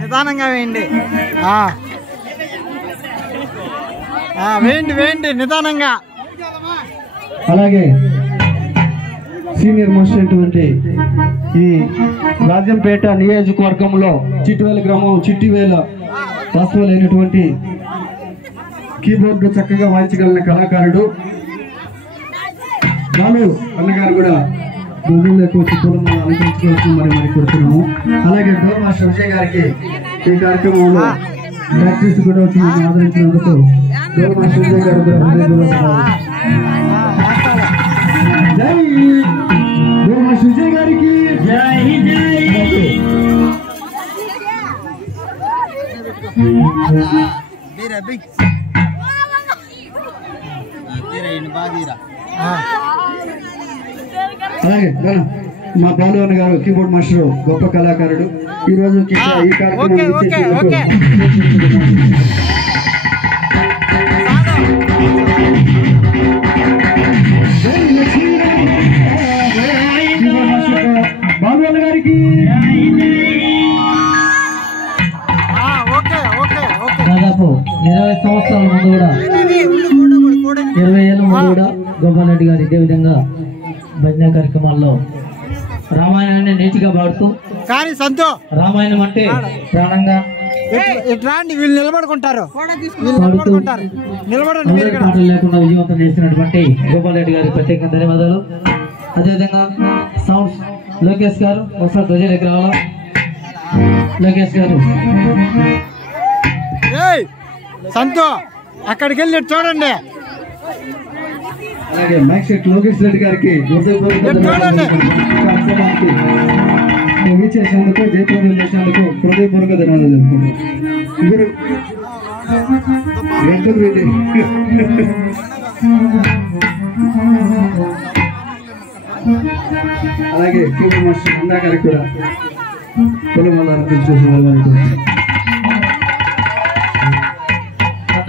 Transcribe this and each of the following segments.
నిదానంగా వేయండి వేయండి వేయండి నిదానంగా. అలాగే సీనియర్ మోస్ట్ అయినటువంటి ఈ రాజంపేట నియోజకవర్గంలో చిట్టివేల గ్రామం చిట్టివేల వాస్తవులైనటువంటి కీబోర్డు చక్కగా వాయించగలిగిన కళాకారుడు బాలు అన్నగారు కూడా రోజులకు చిత్తులను అలంకరించుకోవచ్చు మరి కోరుతున్నాము. అలాగే డోర్ మాస్టర్ విజయ్ గారికి ఈ కార్యక్రమంలో ప్రాక్టీస్ కూడా వచ్చి ఆదరించినందుకు డోర్ మాస్టర్ విజయ్ గారు కూడా జై డోర్ మాస్టర్ విజయ్ గారికి జై అలాగే మా బాలు అన్న గారు కీబోర్డ్ మాస్టర్ గొప్ప కళాకారుడు ఈ రోజు ఈ కార్యక్రమం బాలు అన్న గారికి దాదాపు 20 సంవత్సరాల ముందు కూడా 20 ఏళ్ళ ముందు కూడా గోపాల్ రెడ్డి గారు ఇదే విధంగా భజన కార్యక్రమాల్లో రామాయణాన్ని నీటిగా పాడుతూ కానీ సంతో రామాయణం అంటే ప్రాణంగా ఇట్లాంటి వీళ్ళు నిలబడుకుంటారు పాటలు లేకుండా విజయవంతం చేసినటువంటి గోపాల్ రెడ్డి గారికి ప్రత్యేక ధన్యవాదాలు. అదేవిధంగా సౌండ్స్ లోకేష్ గారు ఒకసారి ధ్వజ దగ్గర రావాలా. లోకేష్ గారు సంతో అక్కడికి వెళ్ళి చూడండి. అలాగే మైక్ సెట్ లోకేష్ రెడ్డి గారికి చేసినందుకు జయప్రదం చేసినందుకు హృదయపూర్వక ధన్యవాదాలు అలాగే కీబోర్డ్ మాస్టర్ అందా గారికి కూడా పొలం వల్ల చూసిన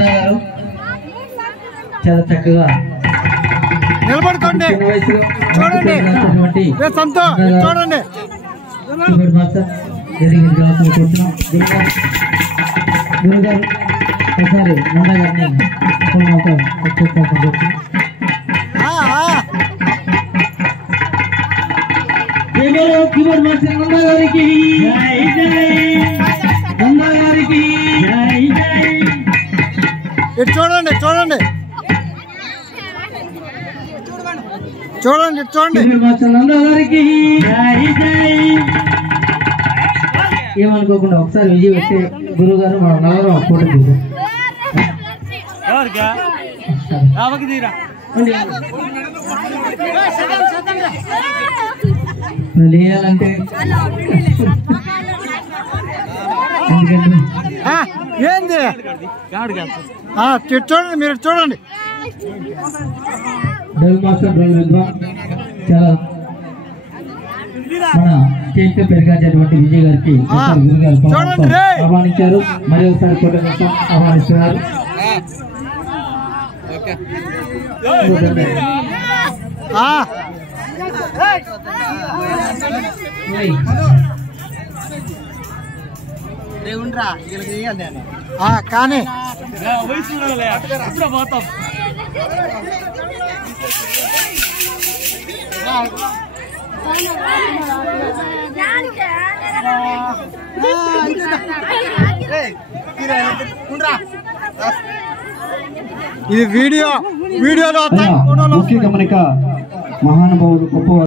గారు చాలా చక్కగా నిలబడుకోండి చూడండి చూడండి. గురుగారు ఒకసారి నందా గారిని కీబోర్డ్ మాస్టర్ నందా గారికి చూడండి చూడండి చూడండి చూడండి నందా గారికి ఏమనుకోకుండా ఒకసారి విజయ్ వచ్చే గురువు గారు మన నగరం ఫోటో తీసాం. లేయాలంటే ఏంది చూడండి మీరు చూడండి. డల్ మాస్టర్ డ్రల్ విద్వాన్ చాలా మన చేతితో పెరిగాల్సినటువంటి విజయ్ గారికి గురుగారు ఆహ్వానించారు. మరి ఒకసారి ఫోటో కోసం ఆహ్వానిస్తున్నారు. కానీ ఇది వీడియోలో ముఖ్య గమనిక మహానుభావులు గొప్ప